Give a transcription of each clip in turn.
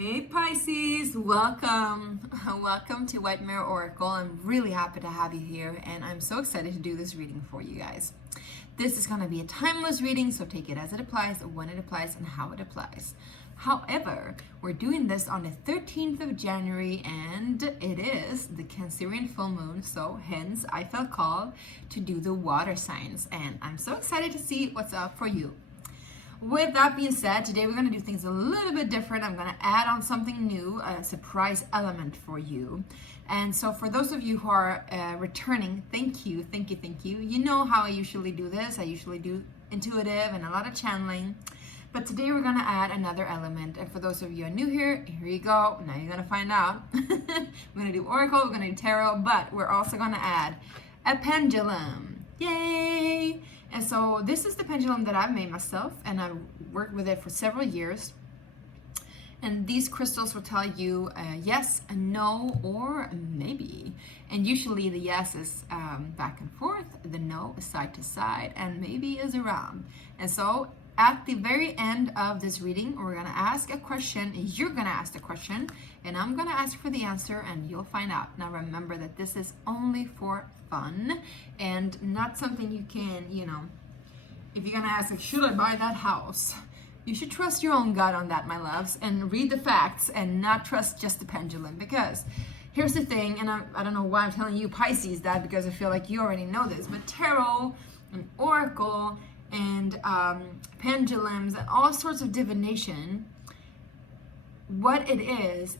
Hey Pisces, welcome. Welcome to White Mirror Oracle. I'm really happy to have you here and I'm so excited to do this reading for you guys. This is going to be a timeless reading, so take it as it applies, when it applies, and how it applies. However, we're doing this on the 13th of January and it is the Cancerian full moon, so hence I felt called to do the water signs and I'm so excited to see what's up for you. With that being said, today we're going to do things a little bit different. I'm going to add on something new, a surprise element for you. And so for those of you who are returning, thank you. You know how I usually do this. I usually do intuitive and a lot of channeling. But today we're going to add another element. And for those of you who are new here you go. Now you're going to find out. We're going to do Oracle, we're going to do Tarot, but we're also going to add a pendulum. Yay! And so this is the pendulum that I've made myself and I've worked with it for several years. And these crystals will tell you a yes, a no, or maybe. And usually the yes is back and forth, the no is side to side, and maybe is around. And so at the very end of this reading, we're going to ask a question. You're going to ask the question, and I'm going to ask for the answer, and you'll find out. Now remember that this is only for fun and not something you can, if you're going to ask, like, should I buy that house? You should trust your own gut on that, my loves, and read the facts and not trust just the pendulum. Because here's the thing, and I don't know why I'm telling you Pisces that, because I feel like you already know this, but tarot and oracle and pendulums and all sorts of divination, what it is,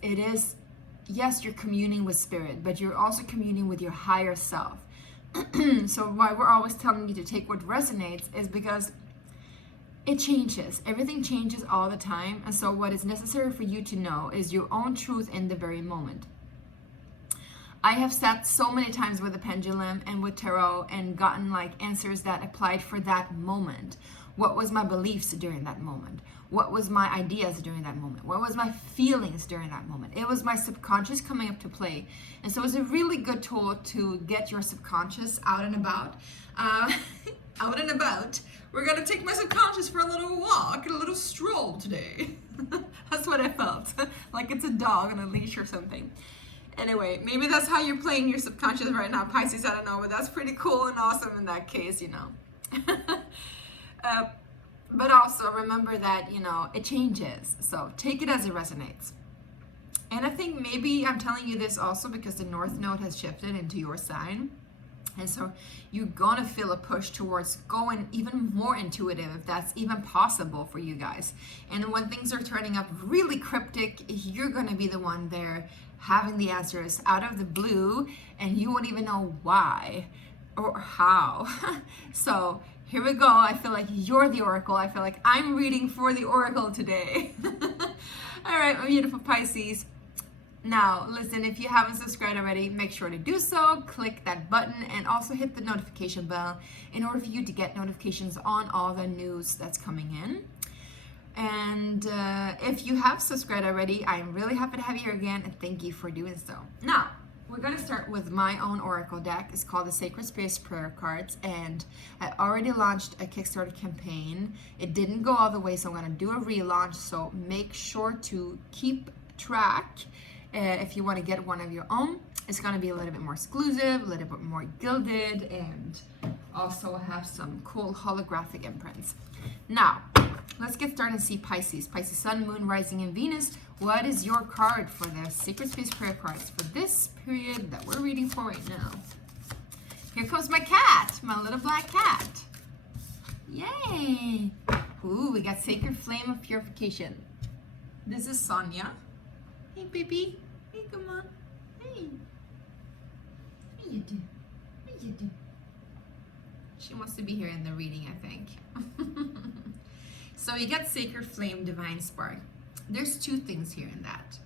yes, you're communing with spirit, but you're also communing with your higher self. So why we're always telling you to take what resonates is because it changes. Everything changes all the time. And so what is necessary for you to know is your own truth in the very moment. I have sat so many times with a pendulum and with tarot and gotten like answers that applied for that moment. What was my beliefs during that moment? What was my ideas during that moment? What was my feelings during that moment? It was my subconscious coming up to play. And so it's a really good tool to get your subconscious out and about. Out and about. We're gonna take my subconscious for a little walk and a little stroll today. That's what I felt. Like it's a dog on a leash or something. Anyway, maybe that's how you're playing your subconscious right now, Pisces, I don't know, but that's pretty cool and awesome in that case, But also remember that, it changes. So take it as it resonates. And I think maybe I'm telling you this also because the North Node has shifted into your sign. And so you're gonna feel a push towards going even more intuitive, if that's even possible for you guys. And when things are turning up really cryptic, you're gonna be the one there having the answers out of the blue, and you won't even know why or how. So here we go. I feel like you're the oracle. I feel like I'm reading for the oracle today. All right, my beautiful Pisces. Now, listen, if you haven't subscribed already, make sure to do so. Click that button and also hit the notification bell in order for you to get notifications on all the news that's coming in. And if you have subscribed already, I'm really happy to have you here again, and thank you for doing so. Now, we're going to start with my own oracle deck. It's called the Sacred Space Prayer Cards, and I already launched a Kickstarter campaign. It didn't go all the way, so I'm going to do a relaunch, so make sure to keep track. If you want to get one of your own, it's going to be a little bit more exclusive, a little bit more gilded, and also have some cool holographic imprints. Now, let's get started and see Pisces. Pisces, Sun, Moon, Rising, and Venus. What is your card for the Sacred Space Prayer Cards for this period that we're reading for right now? Here comes my cat, my little black cat. Yay! Ooh, we got Sacred Flame of Purification. This is Sonia. Hey, baby. Hey, come on. Hey. What you do? What you do? She wants to be here in the reading, I think. So you get Sacred Flame, Divine Spark. There's two things here in that.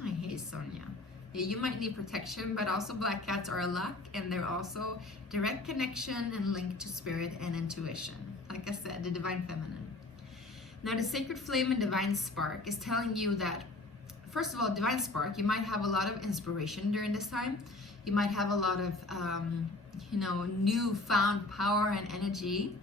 Oh, hey, Sonia. Yeah, you might need protection, but also black cats are a luck, and they're also direct connection and link to spirit and intuition. Like I said, the Divine Feminine. Now, the Sacred Flame and Divine Spark is telling you that, first of all, Divine Spark, you might have a lot of inspiration during this time. You might have a lot of, newfound power and energy.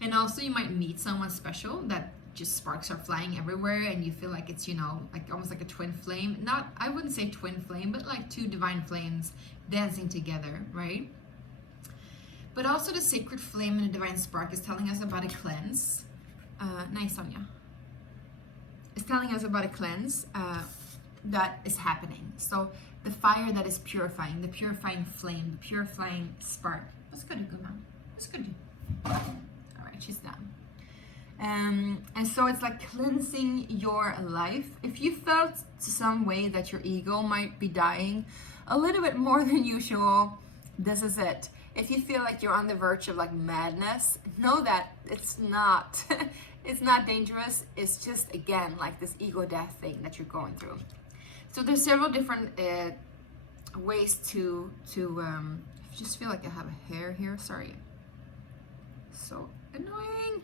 And also you might meet someone special that just sparks are flying everywhere, and you feel like it's, you know, like almost like a twin flame. Not, I wouldn't say twin flame, but like two divine flames dancing together, right? But also the sacred flame and the divine spark is telling us about a cleanse. Nice, Sonia. It's telling us about a cleanse that is happening. So the fire that is purifying, the purifying flame, the purifying spark. What's good, good mom? What's good? All right, she's done. And so it's like cleansing your life. If you felt some way that your ego might be dying a little bit more than usual, this is it. If you feel like you're on the verge of like madness, know that it's not it's not dangerous. It's just, again, like this ego death thing that you're going through. So there's several different ways to I just feel like I have a hair here, sorry, so annoying.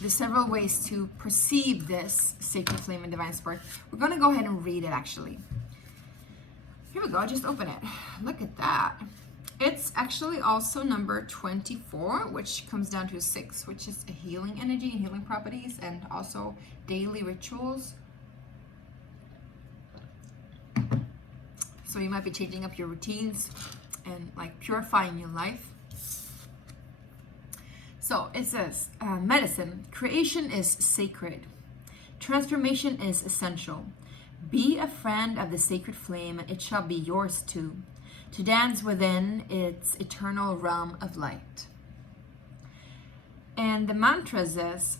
There's several ways to perceive this sacred flame and divine spark. We're going to go ahead and read it, actually. Here we go, just open it. Look at that. It's actually also number 24, which comes down to 6, which is a healing energy and healing properties, and also daily rituals. So you might be changing up your routines and like purifying your life. So it says, medicine, creation is sacred. Transformation is essential. Be a friend of the sacred flame, and it shall be yours too, to dance within its eternal realm of light. And the mantra says,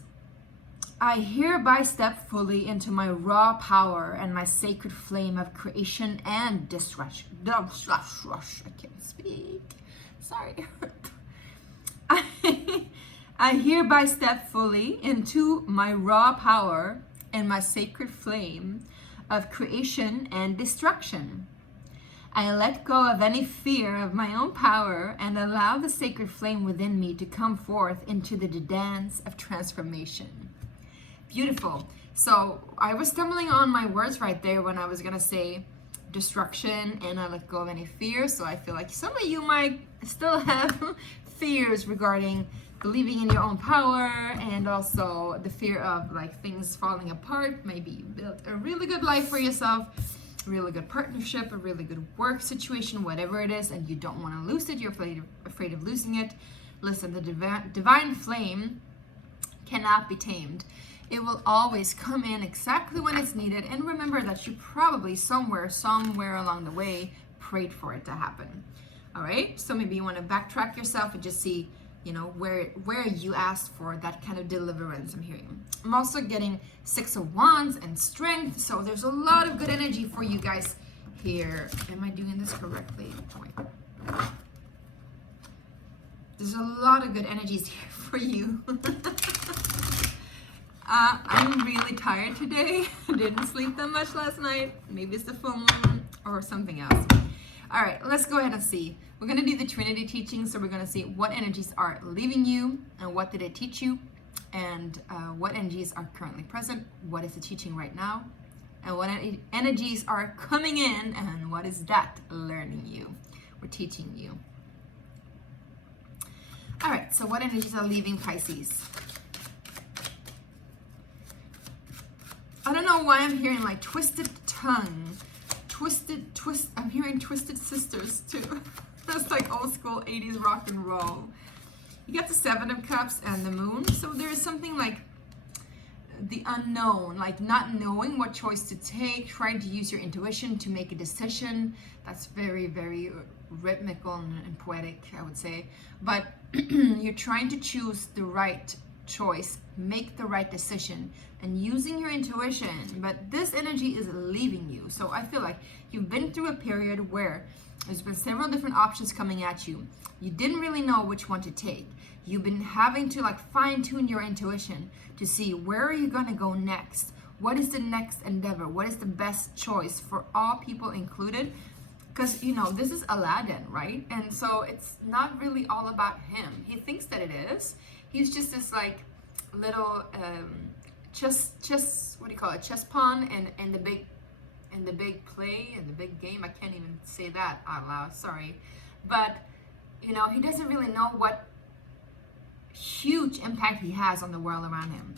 I hereby step fully into my raw power and my sacred flame of creation and destruction. I can't speak. Sorry. I hereby step fully into my raw power and my sacred flame of creation and destruction. I let go of any fear of my own power and allow the sacred flame within me to come forth into the dance of transformation. Beautiful. So I was stumbling on my words right there when I was going to say destruction and I let go of any fear. So I feel like some of you might still have fears regarding believing in your own power, and also the fear of like things falling apart. Maybe you built a really good life for yourself, a really good partnership, a really good work situation, whatever it is, and you don't want to lose it. You're afraid of losing it. Listen, the divine flame cannot be tamed. It will always come in exactly when it's needed. And remember that you probably somewhere along the way prayed for it to happen. All right, so maybe you want to backtrack yourself and just see, you know, where you asked for that kind of deliverance. I'm hearing. I'm also getting 6 of Wands and strength. So there's a lot of good energy for you guys here. Am I doing this correctly? Wait. There's a lot of good energies here for you. I'm really tired today. I didn't sleep that much last night. Maybe it's the full moon or something else. All right, let's go ahead and see. We're going to do the Trinity teaching, so we're going to see what energies are leaving you and what did it teach you, and what energies are currently present, what is the teaching right now, and what energies are coming in, and what is that learning you or teaching you. All right, so what energies are leaving Pisces? I don't know why I'm hearing like twisted tongue, I'm hearing twisted sisters too. That's like old school 80s rock and roll. You got the 7 of Cups and the Moon. So there is something like the unknown, like not knowing what choice to take, trying to use your intuition to make a decision. That's very, very rhythmical and poetic, I would say. But you're trying to choose the right choice, make the right decision, and using your intuition. But this energy is leaving you. So I feel like you've been through a period where there's been several different options coming at you. You didn't really know which one to take. You've been having to like fine-tune your intuition to see where are you going to go next. What is the next endeavor? What is the best choice for all people included? Because, you know, this is Aladdin, right? And so it's not really all about him. He thinks that it is. He's just this like little chess, what do you call it? Chess pawn and the big play and the big game. I can't even say that out loud, sorry. But, you know, he doesn't really know what huge impact he has on the world around him,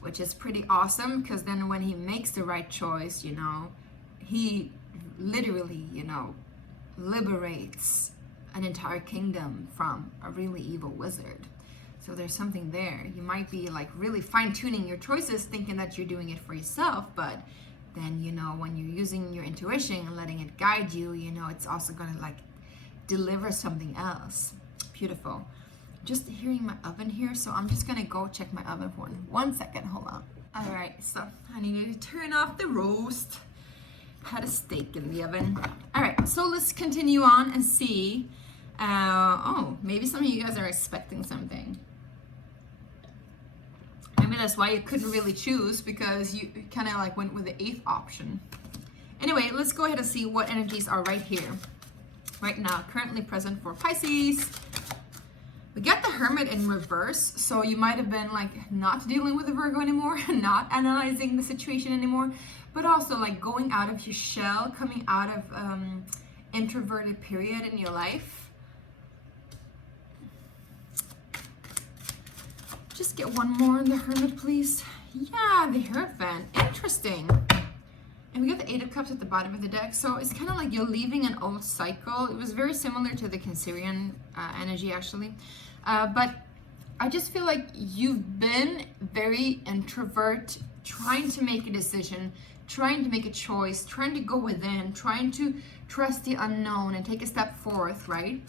which is pretty awesome, because then when he makes the right choice, you know, he literally, you know, liberates an entire kingdom from a really evil wizard. So there's something there. You might be like really fine-tuning your choices, thinking that you're doing it for yourself, but then, you know, when you're using your intuition and letting it guide you, you know, it's also gonna like deliver something else. Beautiful. Just hearing my oven here, so I'm just gonna go check my oven for 1 second. Hold on. All right, so I needed to turn off the roast. Had a steak in the oven. All right, so let's continue on and see. Oh, maybe some of you guys are expecting something. Maybe that's why you couldn't really choose, because you kind of like went with the 8th option. Anyway, let's go ahead and see what energies are right here, right now, currently present for Pisces. We got the Hermit in reverse, so you might have been like not dealing with the Virgo anymore, not analyzing the situation anymore, but also like going out of your shell, coming out of introverted period in your life. Just get one more in the Hermit, please. Yeah, the Hierophant. Interesting. And we got the 8 of Cups at the bottom of the deck, so it's kind of like you're leaving an old cycle. It was very similar to the Cancerian energy, actually. But I just feel like you've been very introvert, trying to make a decision, trying to make a choice, trying to go within, trying to trust the unknown and take a step forth, right?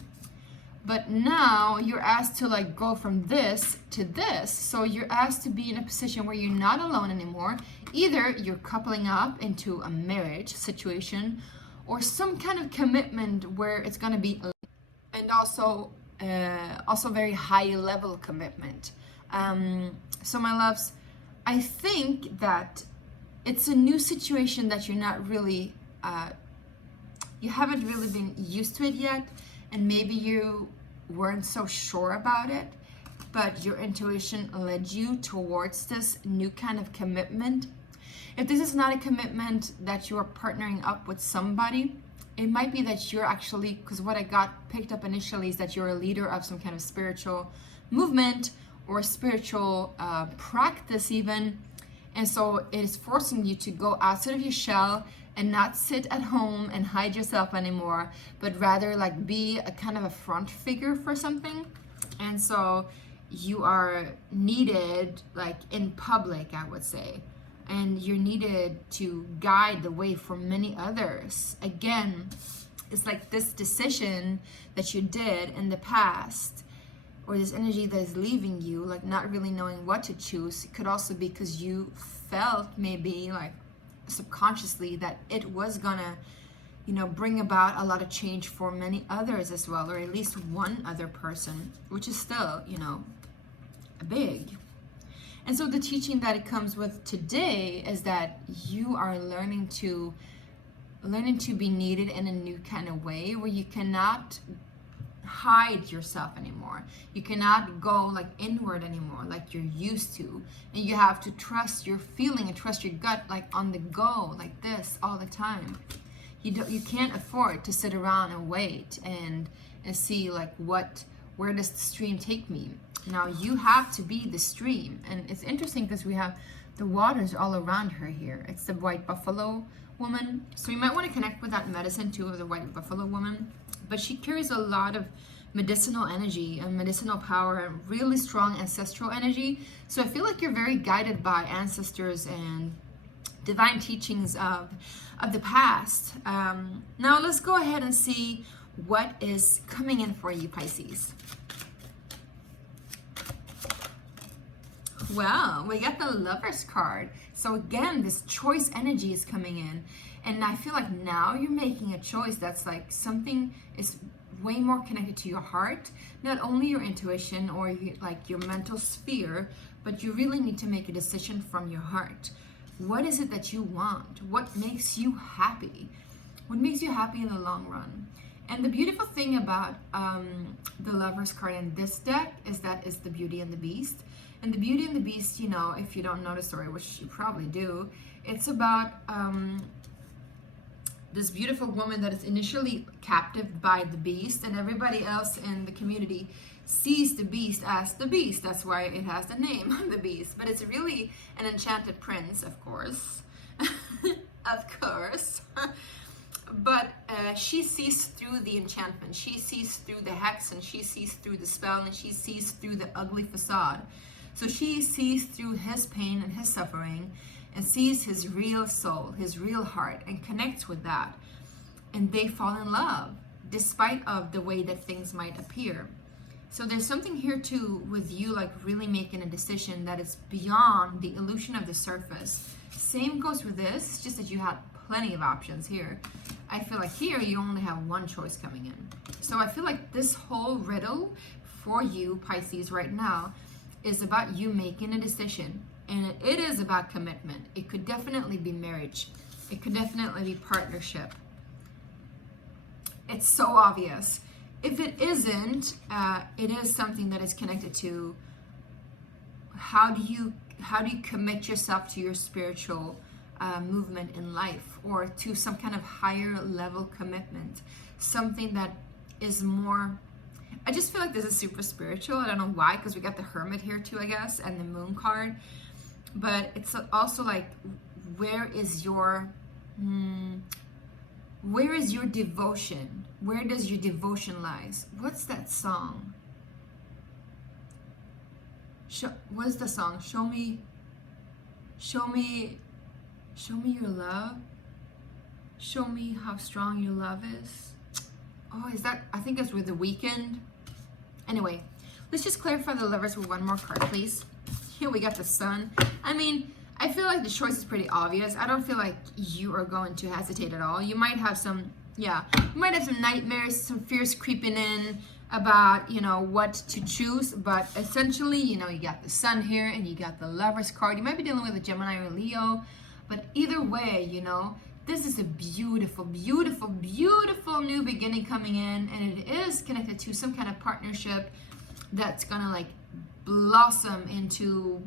But now you're asked to like go from this to this. So you're asked to be in a position where you're not alone anymore. Either you're coupling up into a marriage situation or some kind of commitment where it's going to be, and also very high level commitment. So my loves, I think that it's a new situation that you're not really, you haven't really been used to it yet. And maybe you weren't so sure about it, but your intuition led you towards this new kind of commitment. If this is not a commitment that you are partnering up with somebody, it might be that you're actually, because what I got picked up initially is that you're a leader of some kind of spiritual movement or spiritual practice even. And so it is forcing you to go outside of your shell and not sit at home and hide yourself anymore, but rather like be a kind of a front figure for something. And so you are needed like in public, I would say, and you're needed to guide the way for many others. Again, it's like this decision that you did in the past, or this energy that is leaving you, like not really knowing what to choose. It could also be because you felt maybe like subconsciously that it was gonna, you know, bring about a lot of change for many others as well, or at least one other person, which is still, you know, big. And so the teaching that it comes with today is that you are learning to be needed in a new kind of way, where you cannot hide yourself anymore. You cannot go like inward anymore like you're used to, and you have to trust your feeling and trust your gut, like on the go like this all the time. You can't afford to sit around and wait and see like where does the stream take me. Now you have to be the stream. And it's interesting because we have the waters all around her here. It's the white buffalo woman, so you might want to connect with that medicine too, of the white buffalo woman. But she carries a lot of medicinal energy and medicinal power and really strong ancestral energy. So I feel like you're very guided by ancestors and divine teachings of the past. Now let's go ahead and see what is coming in for you, Pisces. Well, we got the Lovers card. So again, this choice energy is coming in. And I feel like now you're making a choice that's like something is way more connected to your heart. Not only your intuition or like your mental sphere, but you really need to make a decision from your heart. What is it that you want? What makes you happy? What makes you happy in the long run? And the beautiful thing about the Lovers card in this deck is that it's the Beauty and the Beast. And the Beauty and the Beast, you know, if you don't know the story, which you probably do, it's about this beautiful woman that is initially captive by the beast, and everybody else in the community sees the beast as the beast. That's why it has the name the beast. But it's really an enchanted prince, of course. Of course. But she sees through the enchantment. She sees through the hex, and she sees through the spell, and she sees through the ugly facade. So she sees through his pain and his suffering, and sees his real soul, his real heart, and connects with that. And they fall in love, despite of the way that things might appear. So there's something here too with you, like really making a decision that is beyond the illusion of the surface. Same goes with this, just that you had plenty of options here. I feel like here you only have one choice coming in. So I feel like this whole riddle for you, Pisces, right now is about you making a decision. And it is about commitment. It could definitely be marriage. It could definitely be partnership. It's so obvious. If it isn't, it is something that is connected to how do you commit yourself to your spiritual movement in life, or to some kind of higher level commitment, something that is more. I just feel like this is super spiritual. I don't know why, because we got the Hermit here too, I guess, and the Moon card. But it's also like, where is your devotion? Where does your devotion lies? What's that song? What's the song? Show me your love. Show me how strong your love is. Oh, is that? I think it's with The Weeknd. Anyway, let's just clarify the Lovers with one more card, please. Here we got the Sun. I mean, I feel like the choice is pretty obvious. I don't feel like you are going to hesitate at all. You might have some, you might have some nightmares, some fears creeping in about, what to choose. But essentially, you got the Sun here and you got the Lovers card. You might be dealing with a Gemini or Leo. But either way, this is a beautiful, beautiful, beautiful new beginning coming in. And it is connected to some kind of partnership that's going to like blossom into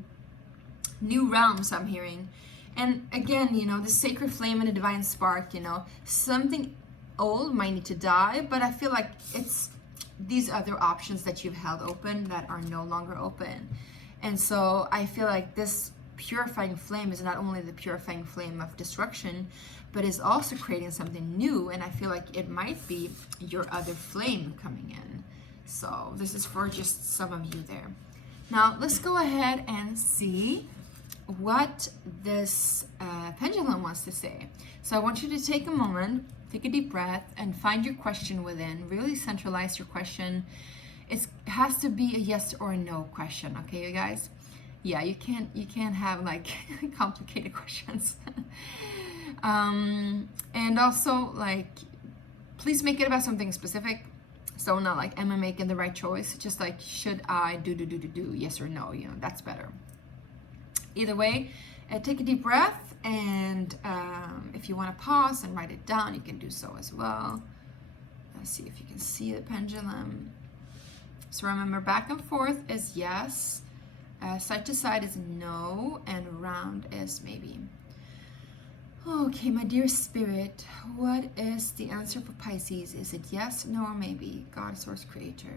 new realms, I'm hearing. And again, the sacred flame and the divine spark, something old might need to die, but I feel like it's these other options that you've held open that are no longer open. And so I feel like this purifying flame is not only the purifying flame of destruction, but is also creating something new. And I feel like it might be your other flame coming in. So this is for just some of you there. Now let's go ahead and see what this pendulum wants to say. So I want you to take a moment, take a deep breath, and find your question within. Really centralize your question. It has to be a yes or a no question, okay, you guys? Yeah, you can't have like complicated questions. And also, like, please make it about something specific. So not like, am I making the right choice? Just like, should I do, yes or no? That's better. Either way, take a deep breath, and if you want to pause and write it down, you can do so as well. Let's see if you can see the pendulum. So remember, back and forth is yes, side to side is no, and round is maybe. Okay, my dear spirit, what is the answer for Pisces? Is it yes, no, or maybe? God, Source Creator.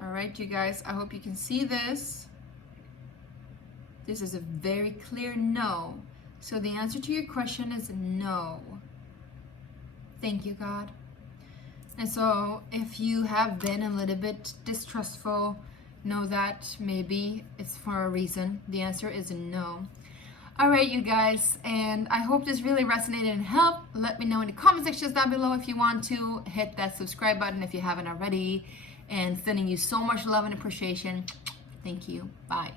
All right, you guys, I hope you can see this. This is a very clear no. So the answer to your question is no. Thank you, God. And so if you have been a little bit distrustful, know that maybe it's for a reason. The answer is no. All right, you guys, and I hope this really resonated and helped. Let me know in the comment sections down below if you want to. Hit that subscribe button if you haven't already. And sending you so much love and appreciation. Thank you. Bye.